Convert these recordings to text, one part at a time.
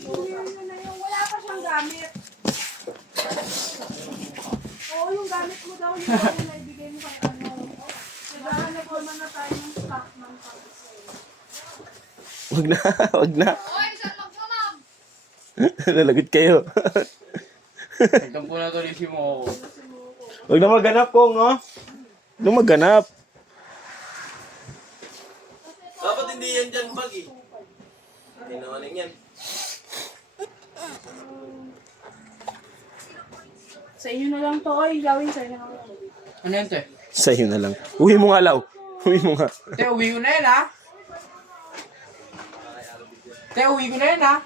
Yun na yung wala pa siyang gamit. Oo, yung gamit mo daw yung ano na ibigay mo kay ano. Naghahanap naman na tayo ng stock ng pag-sale. Wag na, wag na. Oy, saan magmamam? Nalagot kayo. Nagtampo na to, lisi mo ako. Wag na maghanap po, no? Wag na maghanap. Dapat hindi yan dyan bag eh. Hindi naman yan. Sa inyo na lang to, oy. Gawin sa inyo na lang. Ano yan, te? Sa'yo na lang. Uwi mo nga, Law. Uwi mo nga. Te, uwi ko na yan, ha? Te, uwi ko na yan, ha?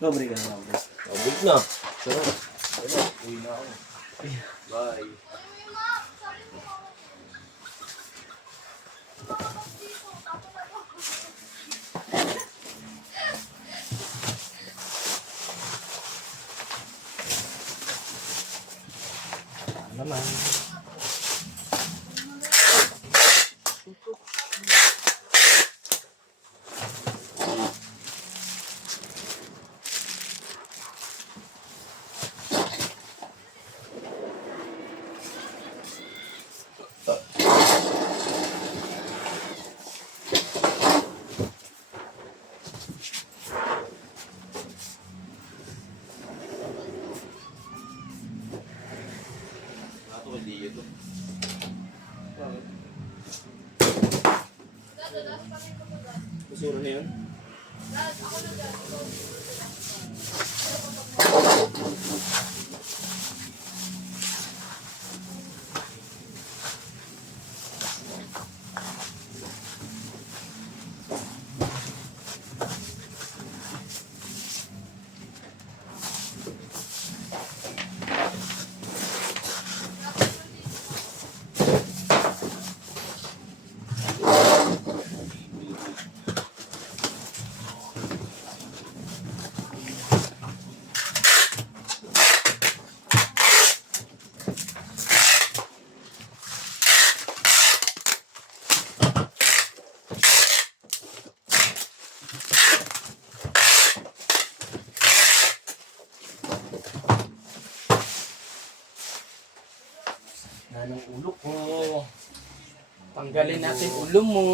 Dobre ka na, bro. Abig na. Sarap. Sarap. Uwi na ako. Bye. Naman. Ito, hindi ito. Basura na yun? Nanong ulo ko. Tanggalin natin ulo mo.